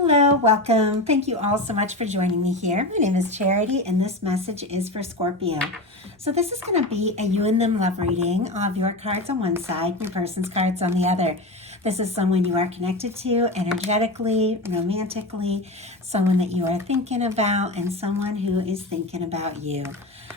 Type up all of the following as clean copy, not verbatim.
Hello, welcome. Thank you all so much for joining me here. My name is Charity, and this message is for Scorpio. So this is going to be a you and them love reading of your cards on one side, your person's cards on the other. This is someone you are connected to energetically, romantically, someone that you are thinking about, and someone who is thinking about you.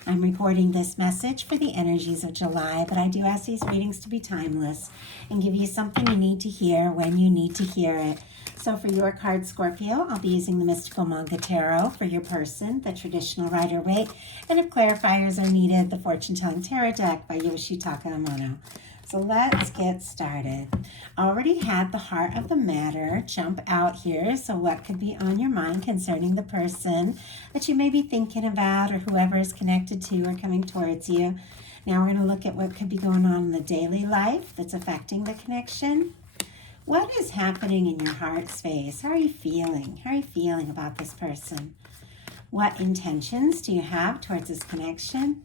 I'm recording this message for the energies of July, but I do ask these readings to be timeless and give you something you need to hear when you need to hear it. So for your card, Scorpio, I'll be using the Mystical Manga Tarot. For your person, the traditional Rider-Waite, and if clarifiers are needed, the Fortune Telling Tarot deck by Yoshitaka Amano. So let's get started. I already had the heart of the matter jump out here. So what could be on your mind concerning the person that you may be thinking about or whoever is connected to or coming towards you? Now we're going to look at what could be going on in the daily life that's affecting the connection. What is happening in your heart space? How are you feeling? How are you feeling about this person? What intentions do you have towards this connection?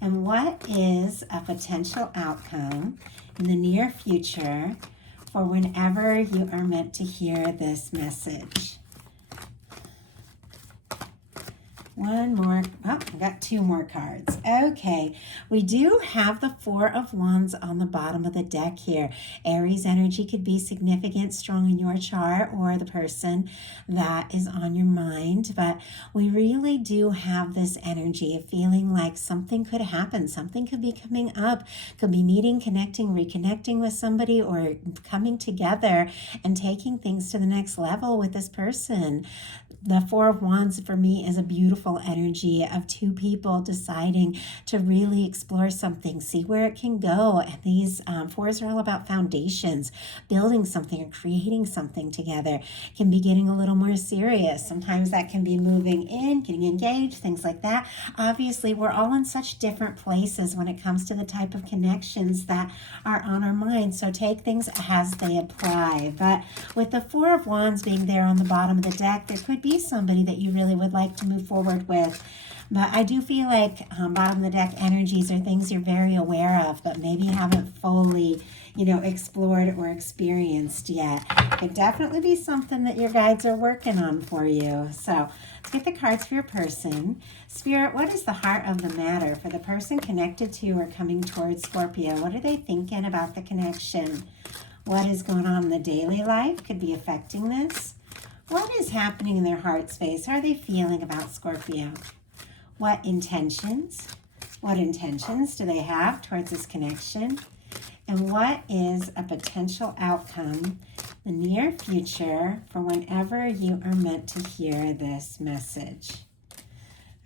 And what is a potential outcome in the near future for whenever you are meant to hear this message? One more. Oh, I got two more cards. Okay, we do have the Four of Wands on the bottom of the deck here. Aries energy could be significant, strong in your chart or the person that is on your mind. But we really do have this energy of feeling like something could happen. Something could be coming up, could be meeting, connecting, reconnecting with somebody, or coming together and taking things to the next level with this person. The Four of Wands for me is a beautiful energy of two people deciding to really explore something, see where it can go. And these fours are all about foundations, building something or creating something together. It can be getting a little more serious. Sometimes that can be moving in, getting engaged, things like that. Obviously, we're all in such different places when it comes to the type of connections that are on our mind. So take things as they apply. But with the Four of Wands being there on the bottom of the deck, there could be somebody that you really would like to move forward with. But I do feel like bottom of the deck energies are things you're very aware of, but maybe haven't fully, explored or experienced yet. It could definitely be something that your guides are working on for you. So let's get the cards for your person. Spirit, what is the heart of the matter for the person connected to or coming towards Scorpio? What are they thinking about the connection? What is going on in the daily life could be affecting this? What is happening in their heart space? How are they feeling about Scorpio? What intentions do they have towards this connection? And what is a potential outcome in the near future for whenever you are meant to hear this message?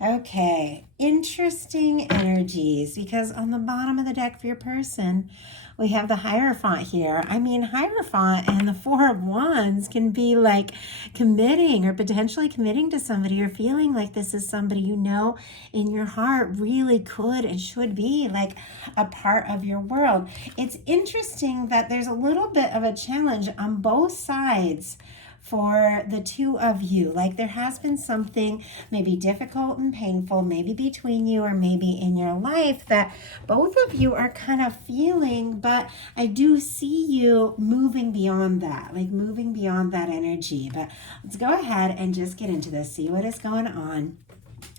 Okay, interesting energies, because on the bottom of the deck for your person, we have the Hierophant here. Hierophant and the Four of Wands can be like committing or potentially committing to somebody, or feeling like this is somebody in your heart really could and should be like a part of your world. It's interesting that there's a little bit of a challenge on both sides for the two of you. Like there has been something maybe difficult and painful, maybe between you or maybe in your life, that both of you are kind of feeling, but I do see you moving beyond that, like moving beyond that energy. But let's go ahead and just get into this, see what is going on.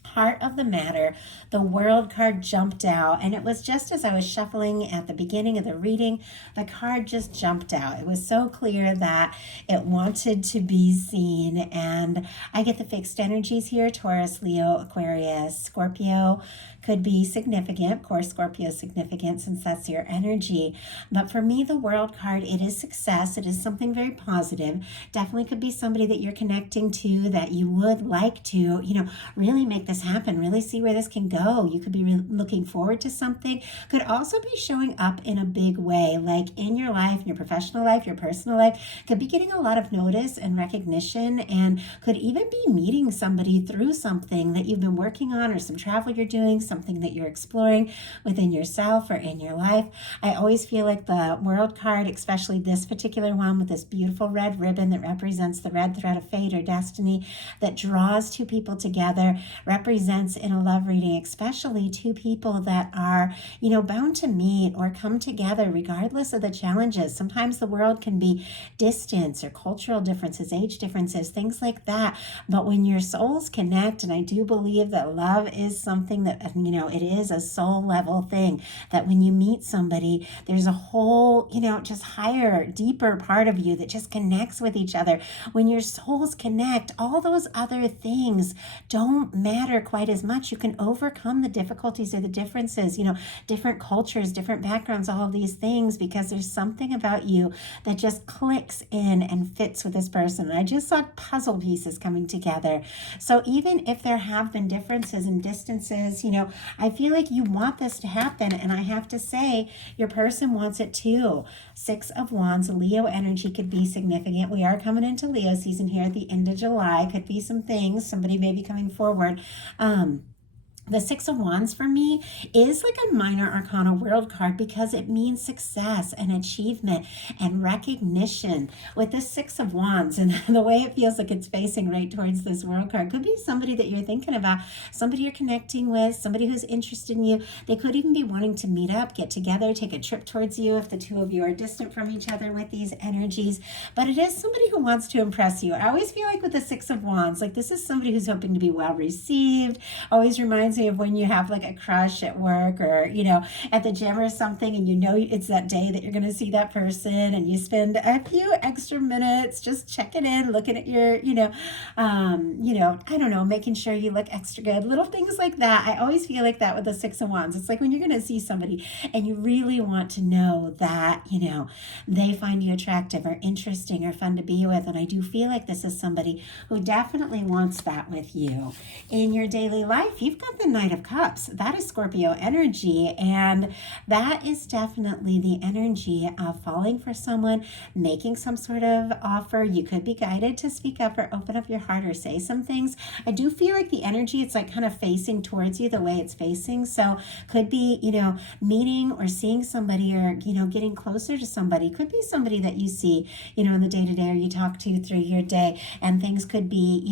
Heart of the matter, the World card jumped out, and it was just as I was shuffling at the beginning of the reading, the card just jumped out. It was so clear that it wanted to be seen, and I get the fixed energies here: Taurus, Leo, Aquarius, Scorpio could be significant. Of course, Scorpio is significant since that's your energy. But for me, the World card, it is success. It is something very positive. Definitely could be somebody that you're connecting to that you would like to, really make this happen, really see where this can go. You could be looking forward to something. Could also be showing up in a big way, like in your life, in your professional life, your personal life. Could be getting a lot of notice and recognition, and could even be meeting somebody through something that you've been working on, or some travel you're doing, some something that you're exploring within yourself or in your life. I always feel like the World card, especially this particular one with this beautiful red ribbon that represents the red thread of fate or destiny that draws two people together, represents in a love reading, especially two people that are, bound to meet or come together regardless of the challenges. Sometimes the world can be distance or cultural differences, age differences, things like that. But when your souls connect, and I do believe that love is something that, it is a soul level thing, that when you meet somebody, there's a whole, just higher, deeper part of you that just connects with each other. When your souls connect, all those other things don't matter quite as much. You can overcome the difficulties or the differences, different cultures, different backgrounds, all of these things, because there's something about you that just clicks in and fits with this person. And I just saw puzzle pieces coming together. So even if there have been differences and distances, I feel like you want this to happen. And I have to say, your person wants it too. 6 of Wands, Leo energy could be significant. We are coming into Leo season here at the end of July. Could be some things. Somebody may be coming forward. The 6 of Wands for me is like a minor arcana world card because it means success and achievement and recognition. With the 6 of Wands and the way it feels like it's facing right towards this world card, could be somebody that you're thinking about, somebody you're connecting with, somebody who's interested in you. They could even be wanting to meet up, get together, take a trip towards you if the two of you are distant from each other with these energies. But it is somebody who wants to impress you. I always feel like with the 6 of Wands, like this is somebody who's hoping to be well received. Always reminds me of when you have like a crush at work or at the gym or something, and it's that day that you're going to see that person, and you spend a few extra minutes just checking in, looking at your I don't know, making sure you look extra good, little things like that. I always feel like that with the 6 of Wands. It's like when you're going to see somebody and you really want to know that they find you attractive or interesting or fun to be with. And I do feel like this is somebody who definitely wants that with you. In your daily life, you've got the Knight of Cups. That is Scorpio energy, and that is definitely the energy of falling for someone, making some sort of offer. You could be guided to speak up or open up your heart or say some things. I do feel like the energy, it's like kind of facing towards you the way it's facing. So could be, meeting or seeing somebody or, getting closer to somebody. Could be somebody that you see, in the day-to-day or you talk to through your day, and things could be,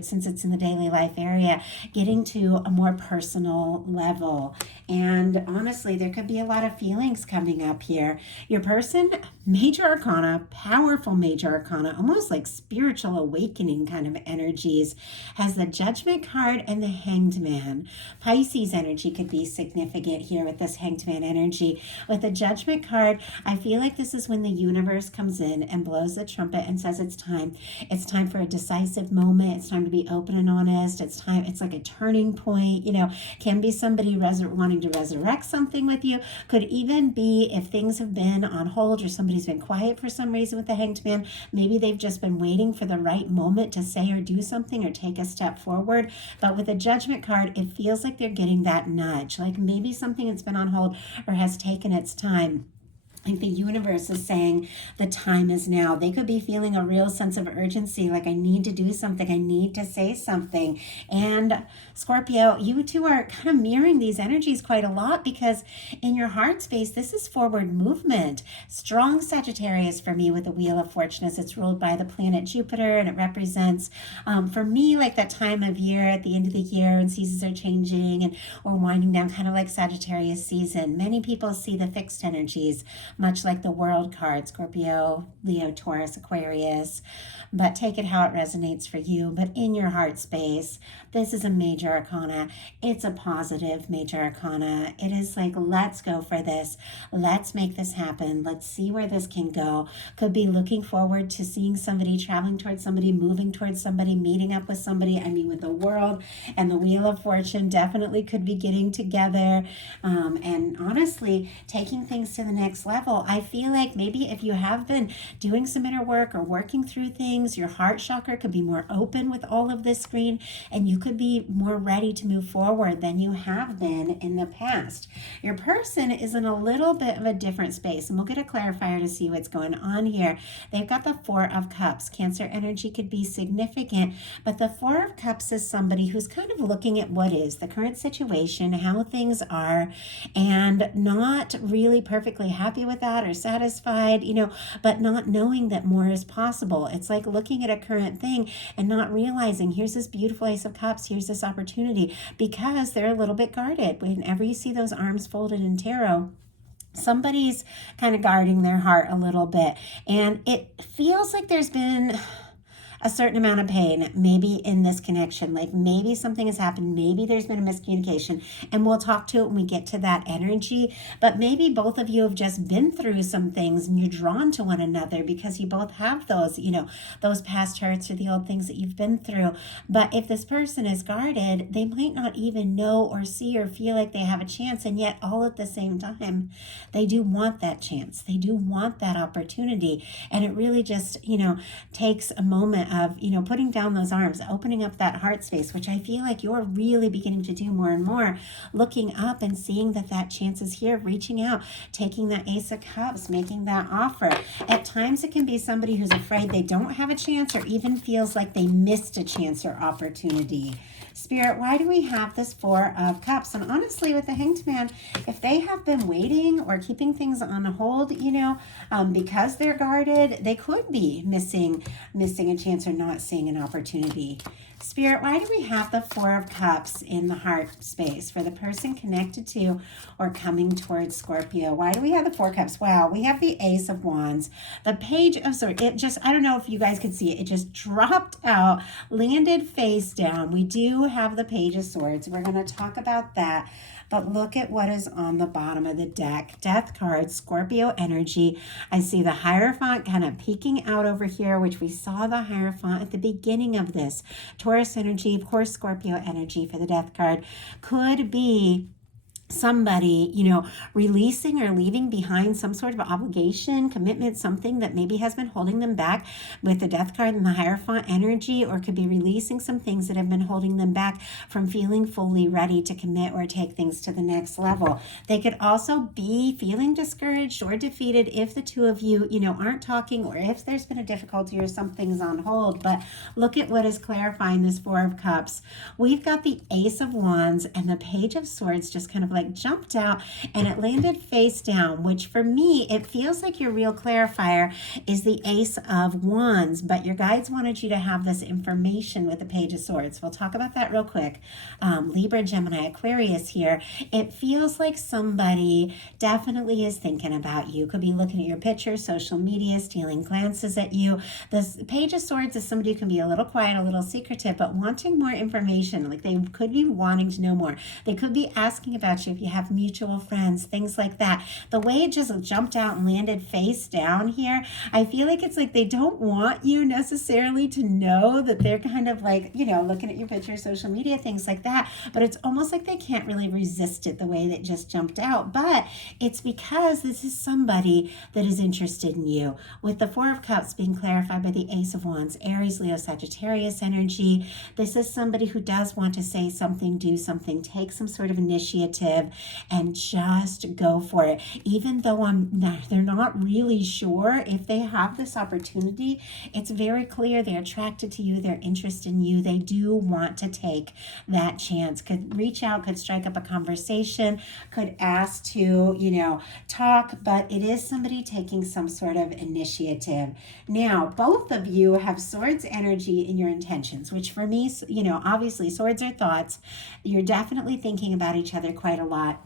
since it's in the daily life area, getting to a more personal level. And honestly, there could be a lot of feelings coming up here. Your person, major arcana, powerful major arcana, almost like spiritual awakening kind of energies, has the Judgment card and the Hanged Man. Pisces energy could be significant here with this Hanged Man energy. With the Judgment card, I feel like this is when the universe comes in and blows the trumpet and says it's time. It's time for a decisive moment. It's time to be open and honest. It's like a turning point. Can be somebody wanting to resurrect something with you. Could even be if things have been on hold or somebody's been quiet for some reason with the Hanged Man. Maybe they've just been waiting for the right moment to say or do something or take a step forward. But with the Judgment card, it feels like they're getting that nudge. Like maybe something that's been on hold or has taken its time. Like the universe is saying the time is now. They could be feeling a real sense of urgency, like I need to do something, I need to say something. And Scorpio, you two are kind of mirroring these energies quite a lot, because in your heart space, this is forward movement. Strong Sagittarius for me with the Wheel of Fortune, as it's ruled by the planet Jupiter, and it represents, for me, like that time of year at the end of the year and seasons are changing and we're winding down, kind of like Sagittarius season. Many people see the fixed energies much like the World card, Scorpio, Leo, Taurus, Aquarius, but take it how it resonates for you. But in your heart space, this is a major arcana. It's a positive major arcana. It is like, let's go for this. Let's make this happen. Let's see where this can go. Could be looking forward to seeing somebody, traveling towards somebody, moving towards somebody, meeting up with somebody. I mean, with the World and the Wheel of Fortune, definitely could be getting together. And honestly, taking things to the next level. level, I feel like maybe if you have been doing some inner work or working through things, your heart chakra could be more open with all of this green, and you could be more ready to move forward than you have been in the past. Your person is in a little bit of a different space, and we'll get a clarifier to see what's going on here. They've got the Four of Cups. Cancer energy could be significant, but the Four of Cups is somebody who's kind of looking at what is the current situation, how things are, and not really perfectly happy with that or satisfied, but not knowing that more is possible. It's like looking at a current thing and not realizing here's this beautiful Ace of Cups, here's this opportunity, because they're a little bit guarded. Whenever you see those arms folded in tarot, somebody's kind of guarding their heart a little bit, and it feels like there's been a certain amount of pain, maybe in this connection, like maybe something has happened, maybe there's been a miscommunication, and we'll talk to it when we get to that energy. But maybe both of you have just been through some things and you're drawn to one another because you both have those, those past hurts or the old things that you've been through. But if this person is guarded, they might not even know or see or feel like they have a chance, and yet all at the same time, they do want that chance. They do want that opportunity, and it really just, takes a moment of, putting down those arms, opening up that heart space, which I feel like you're really beginning to do more and more, looking up and seeing that chance is here, reaching out, taking that Ace of Cups, making that offer. At times it can be somebody who's afraid they don't have a chance or even feels like they missed a chance or opportunity. Spirit, why do we have this Four of Cups? And honestly, with the Hanged Man, if they have been waiting or keeping things on hold, because they're guarded, they could be missing a chance or not seeing an opportunity. Spirit, why do we have the Four of Cups in the heart space for the person connected to or coming towards Scorpio? Why do we have the Four Cups? Wow, we have the Ace of Wands, the Page of Swords. It just, I don't know if you guys could see it. It just dropped out, landed face down. We do have the Page of Swords. We're going to talk about that. But look at what is on the bottom of the deck. Death card, Scorpio energy. I see the Hierophant kind of peeking out over here, which we saw the Hierophant at the beginning of this. Taurus energy, of course, Scorpio energy for the Death card. Could be somebody, releasing or leaving behind some sort of obligation, commitment, something that maybe has been holding them back with the Death card and the Hierophant energy, or could be releasing some things that have been holding them back from feeling fully ready to commit or take things to the next level. They could also be feeling discouraged or defeated if the two of you, aren't talking, or if there's been a difficulty or something's on hold. But look at what is clarifying this Four of Cups. We've got the Ace of Wands and the Page of Swords just kind of like jumped out, and it landed face down, which for me, it feels like your real clarifier is the Ace of Wands, but your guides wanted you to have this information with the Page of Swords. We'll talk about that real quick. Libra, Gemini, Aquarius here. It feels like somebody definitely is thinking about you. Could be looking at your picture, social media, stealing glances at you. This Page of Swords is somebody who can be a little quiet, a little secretive, but wanting more information. Like they could be wanting to know more. They could be asking about you if you have mutual friends, things like that. The way it just jumped out and landed face down here, I feel like it's like they don't want you necessarily to know that they're kind of like, looking at your picture, social media, things like that. But it's almost like they can't really resist it the way that just jumped out. But it's because this is somebody that is interested in you. With the Four of Cups being clarified by the Ace of Wands, Aries, Leo, Sagittarius energy, this is somebody who does want to say something, do something, take some sort of initiative, and just go for it. Even though they're not really sure if they have this opportunity, it's very clear they're attracted to you, they're interested in you, they do want to take that chance. Could reach out, could strike up a conversation, could ask to, talk, but it is somebody taking some sort of initiative. Now, both of you have Swords energy in your intentions, which for me, obviously swords are thoughts. You're definitely thinking about each other quite a lot.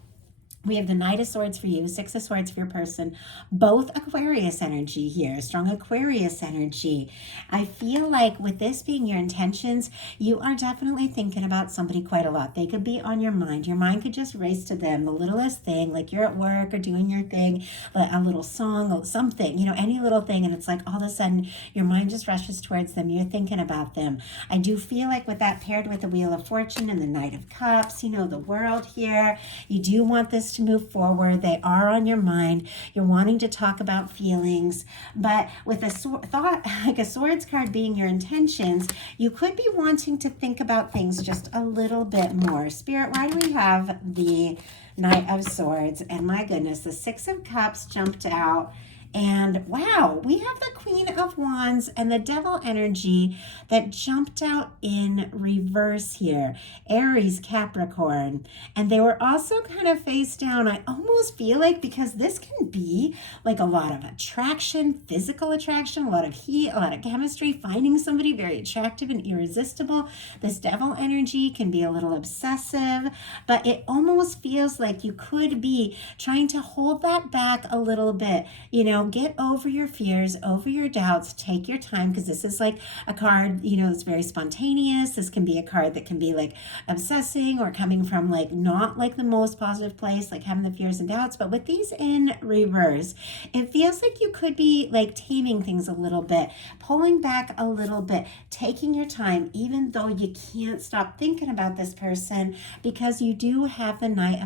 We have the Knight of Swords for you, Six of Swords for your person, both Aquarius energy here, strong Aquarius energy. I feel like with this being your intentions, you are definitely thinking about somebody quite a lot. They could be on your mind. Your mind could just race to them, the littlest thing, like you're at work or doing your thing, like a little song, something, any little thing, and it's like all of a sudden your mind just rushes towards them. You're thinking about them. I do feel like with that paired with the Wheel of Fortune and the Knight of Cups, the world here, you do want this to move forward. They are on your mind. You're wanting to talk about feelings, but with a thought, like a swords card being your intentions, you could be wanting to think about things just a little bit more. Spirit, why do we have the Knight of Swords? And my goodness, the Six of Cups jumped out. And wow, we have the Queen of Wands and the Devil energy that jumped out in reverse here. Aries, Capricorn. And they were also kind of face down. I almost feel like, because this can be like a lot of attraction, physical attraction, a lot of heat, a lot of chemistry, finding somebody very attractive and irresistible. This Devil energy can be a little obsessive, but it almost feels like you could be trying to hold that back a little bit. You know, get over your fears, over your doubts, take your time, because this is like a card, you know, it's very spontaneous. This can be a card that can be like obsessing or coming from like not like the most positive place, like having the fears and doubts. But with these in reverse, it feels like you could be like taming things a little bit, pulling back a little bit, taking your time, even though you can't stop thinking about this person, because you do have the Knight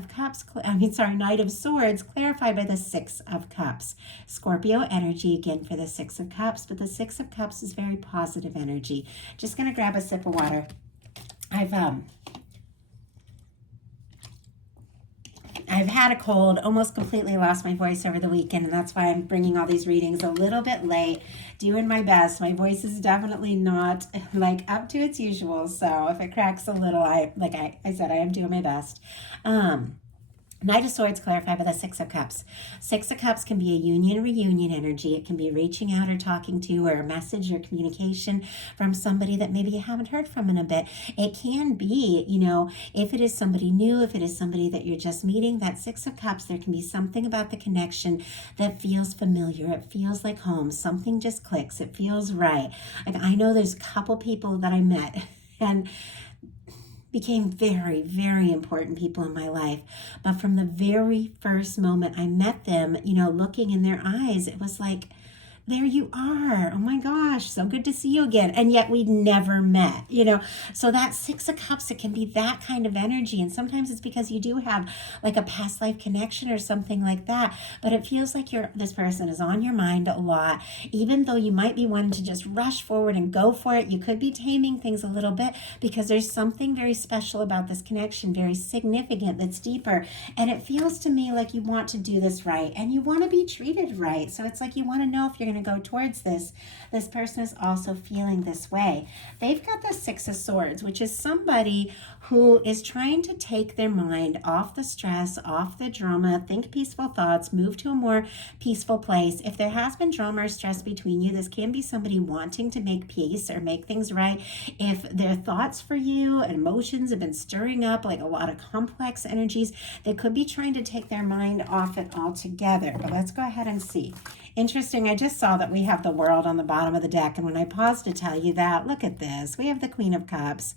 of Swords clarified by the Six of Cups. Scorpio energy again for the Six of Cups, but the Six of Cups is very positive energy. Just going to grab a sip of water. I've had a cold, almost completely lost my voice over the weekend, and that's why I'm bringing all these readings a little bit late, doing my best. My voice is definitely not like up to its usual, so if it cracks a little, I said, I am doing my best. Knight of Swords clarified by the Six of Cups. Six of Cups can be a union, reunion energy. It can be reaching out or talking to, or a message or communication from somebody that maybe you haven't heard from in a bit. It can be, you know, if it is somebody new, if it is somebody that you're just meeting, that Six of Cups, there can be something about the connection that feels familiar. It feels like home. Something just clicks. It feels right. Like, I know there's a couple people that I met and became very, very important people in my life. But from the very first moment I met them, you know, looking in their eyes, it was like, there you are. Oh my gosh, so good to see you again. And yet we'd never met, you know. So that Six of Cups, it can be that kind of energy. And sometimes it's because you do have like a past life connection or something like that. But it feels like this person is on your mind a lot. Even though you might be wanting to just rush forward and go for it, you could be taming things a little bit, because there's something very special about this connection, very significant, that's deeper. And it feels to me like you want to do this right, and you want to be treated right. So it's like you want to know if you're going to go towards this person is also feeling this way. They've got the Six of Swords, which is somebody who is trying to take their mind off the stress, off the drama, think peaceful thoughts, move to a more peaceful place. If there has been drama or stress between you, this can be somebody wanting to make peace or make things right. If their thoughts for you and emotions have been stirring up like a lot of complex energies, they could be trying to take their mind off it altogether. But let's go ahead and see. Interesting, I just saw that we have the World on the bottom of the deck, and when I paused to tell you that, look at this. We have the Queen of Cups.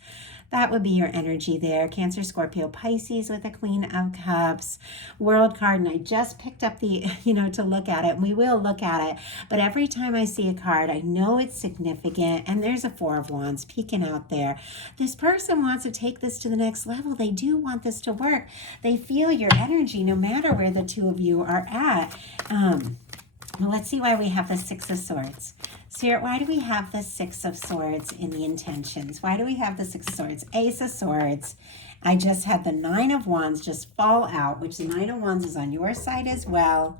That would be your energy there. Cancer, Scorpio, Pisces with the Queen of Cups. World card, and I just picked up the, to look at it, and we will look at it. But every time I see a card, I know it's significant, and there's a Four of Wands peeking out there. This person wants to take this to the next level. They do want this to work. They feel your energy no matter where the two of you are at. Well, let's see why we have the Six of Swords. Spirit, why do we have the Six of Swords in the intentions? Why do we have the Six of Swords? Ace of Swords. I just had the Nine of Wands just fall out, which the Nine of Wands is on your side as well.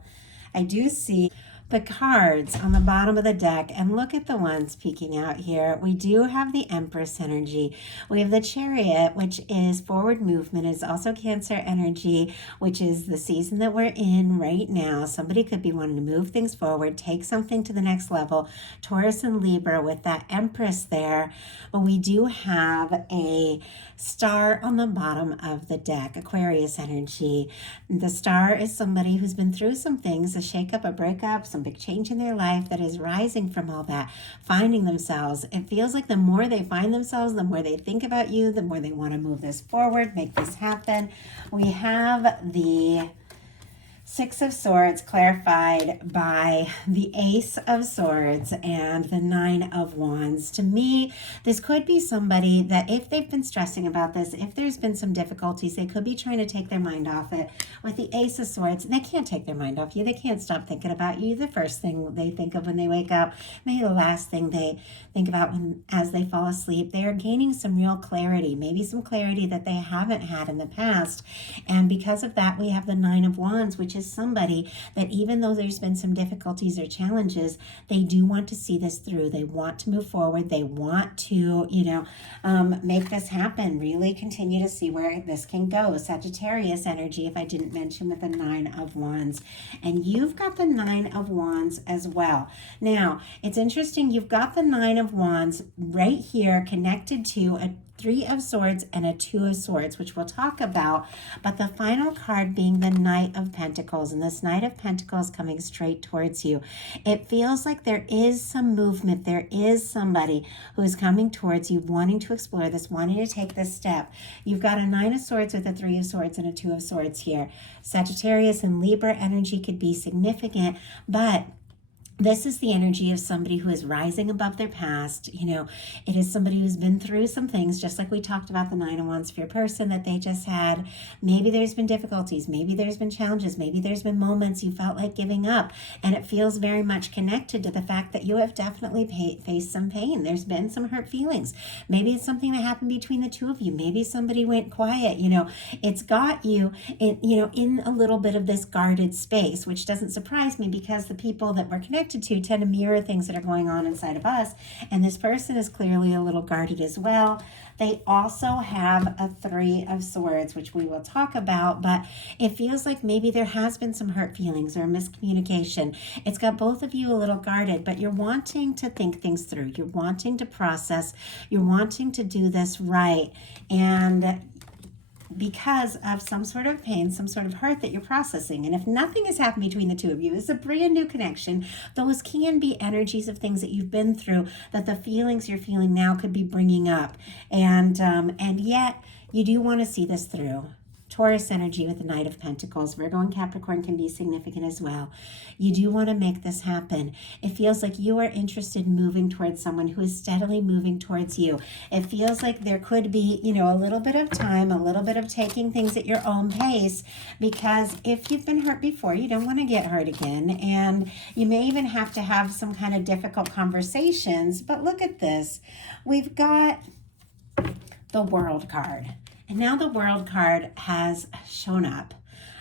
I do see the cards on the bottom of the deck, and look at the ones peeking out here. We do have the Empress energy. We have the Chariot, which is forward movement. It's also Cancer energy, which is the season that we're in right now. Somebody could be wanting to move things forward, take something to the next level. Taurus and Libra with that Empress there. But we do have a Star on the bottom of the deck, Aquarius energy. The Star is somebody who's been through some things, a shakeup, a breakup, some big change in their life that is rising from all that, finding themselves. It feels like the more they find themselves, the more they think about you, the more they want to move this forward, make this happen. We have the Six of Swords clarified by the Ace of Swords and the Nine of Wands. To me, this could be somebody that if they've been stressing about this, if there's been some difficulties, they could be trying to take their mind off it. With the Ace of Swords, they can't take their mind off you. They can't stop thinking about you. The first thing they think of when they wake up, maybe the last thing they think about as they fall asleep. They are gaining some real clarity, maybe some clarity that they haven't had in the past. And because of that, we have the Nine of Wands, which is somebody that even though there's been some difficulties or challenges, they do want to see this through. They want to move forward. They want to, make this happen, really continue to see where this can go. Sagittarius energy, if I didn't mention, with the Nine of Wands. And you've got the Nine of Wands as well. Now, it's interesting. You've got the Nine of Wands right here connected to a Three of Swords and a Two of Swords, which we'll talk about, but the final card being the Knight of Pentacles, and this Knight of Pentacles coming straight towards you. It feels like there is some movement. There is somebody who is coming towards you, wanting to explore this, wanting to take this step. You've got a Nine of Swords with a Three of Swords and a Two of Swords here. Sagittarius and Libra energy could be significant, but this is the energy of somebody who is rising above their past. It is somebody who's been through some things, just like we talked about the Nine of Wands for your person that they just had. Maybe there's been difficulties. Maybe there's been challenges. Maybe there's been moments you felt like giving up. And it feels very much connected to the fact that you have definitely faced some pain. There's been some hurt feelings. Maybe it's something that happened between the two of you. Maybe somebody went quiet. It's got you in a little bit of this guarded space, which doesn't surprise me because the people that we're connected to tend to mirror things that are going on inside of us, and this person is clearly a little guarded as well. They also have a Three of Swords, which we will talk about, but it feels like maybe there has been some hurt feelings or miscommunication. It's got both of you a little guarded, but you're wanting to think things through. You're wanting to process. You're wanting to do this right, and because of some sort of pain, some sort of hurt that you're processing. And if nothing has happened between the two of you, it's a brand new connection. Those can be energies of things that you've been through that the feelings you're feeling now could be bringing up. And yet you do want to see this through. Taurus energy with the Knight of Pentacles. Virgo and Capricorn can be significant as well. You do want to make this happen. It feels like you are interested in moving towards someone who is steadily moving towards you. It feels like there could be, a little bit of time, a little bit of taking things at your own pace, because if you've been hurt before, you don't want to get hurt again. And you may even have to have some kind of difficult conversations. But look at this. We've got the World card. And now the World card has shown up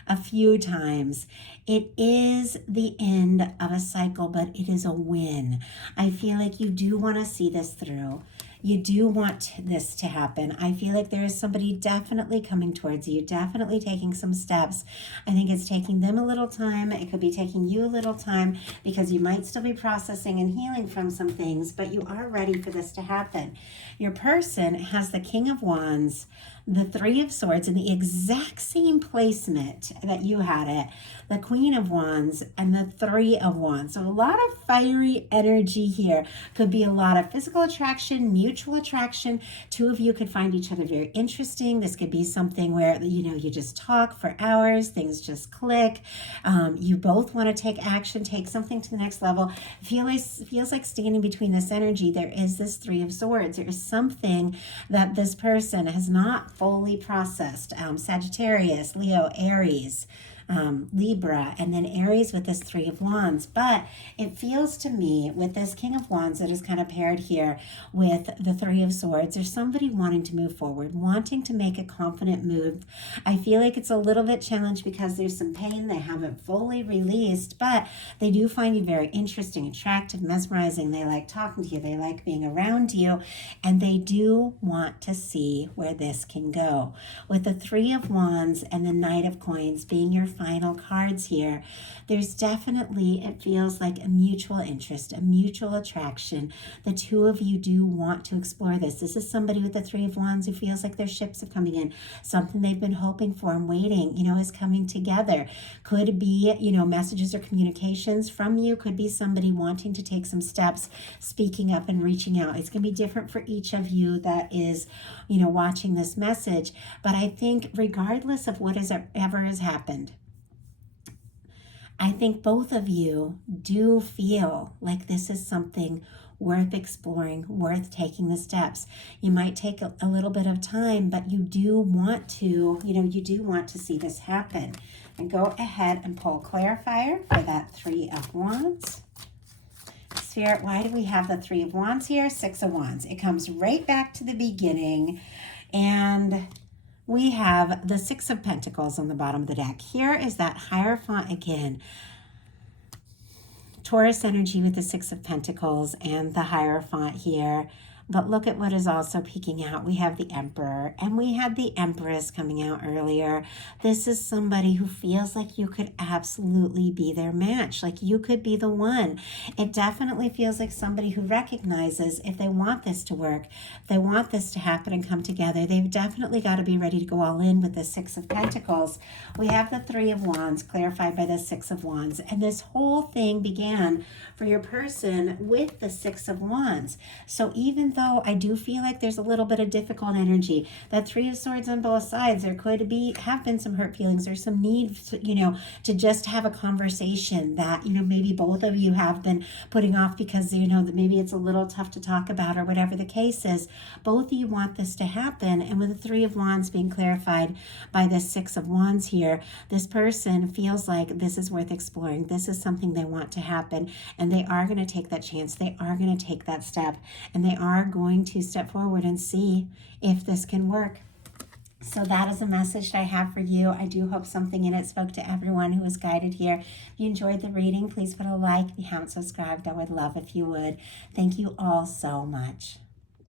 a few times. It is the end of a cycle, but it is a win. I feel like you do want to see this through. You do want this to happen. I feel like there is somebody definitely coming towards you, definitely taking some steps. I think it's taking them a little time. It could be taking you a little time because you might still be processing and healing from some things, but you are ready for this to happen. Your person has the King of Wands, the Three of Swords in the exact same placement that you had it, the Queen of Wands, and the Three of Wands. So a lot of fiery energy here. Could be a lot of physical attraction, mutual attraction. Two of you could find each other very interesting. This could be something where, you just talk for hours, things just click. You both want to take action, take something to the next level. Feels like standing between this energy, there is this Three of Swords. There is something that this person has not fully processed. Sagittarius, Leo, Aries, Libra, and then Aries with this Three of Wands. But it feels to me with this King of Wands that is kind of paired here with the Three of Swords, there's somebody wanting to move forward, wanting to make a confident move. I feel like it's a little bit challenged because there's some pain they haven't fully released, but they do find you very interesting, attractive, mesmerizing. They like talking to you. They like being around you, and they do want to see where this can go. With the Three of Wands and the Knight of Coins being your final cards here, there's definitely, it feels like a mutual interest, a mutual attraction. The two of you do want to explore this. This is somebody with the Three of Wands who feels like their ships are coming in. Something they've been hoping for and waiting, is coming together. Could be, messages or communications from you. Could be somebody wanting to take some steps, speaking up and reaching out. It's going to be different for each of you that is, watching this message. But I think regardless of what ever has happened, I think both of you do feel like this is something worth exploring, worth taking the steps. You might take a little bit of time, but you do want to, you do want to see this happen. And go ahead and pull clarifier for that Three of Wands. Spirit, why do we have the Three of Wands here? Six of Wands. It comes right back to the beginning, and we have the Six of Pentacles on the bottom of the deck. Here is that Hierophant again. Taurus energy with the Six of Pentacles and the Hierophant here. But look at what is also peeking out. We have the Emperor, and we had the Empress coming out earlier. This is somebody who feels like you could absolutely be their match, like you could be the one. It definitely feels like somebody who recognizes if they want this to work, if they want this to happen and come together, they've definitely got to be ready to go all in with the Six of Pentacles. We have the Three of Wands clarified by the Six of Wands, and this whole thing began for your person with the Six of Wands. So even though I do feel like there's a little bit of difficult energy, that Three of Swords on both sides, there could have been some hurt feelings or some need, to just have a conversation that, maybe both of you have been putting off because, that maybe it's a little tough to talk about or whatever the case is. Both of you want this to happen. And with the Three of Wands being clarified by the Six of Wands here, this person feels like this is worth exploring. This is something they want to happen. And they are going to take that chance. They are going to take that step. And they are going to step forward and see if this can work. So that is a message that I have for you. I do hope something in it spoke to everyone who was guided here. If you enjoyed the reading, please put a like. If you haven't subscribed, I would love if you would. Thank you all so much.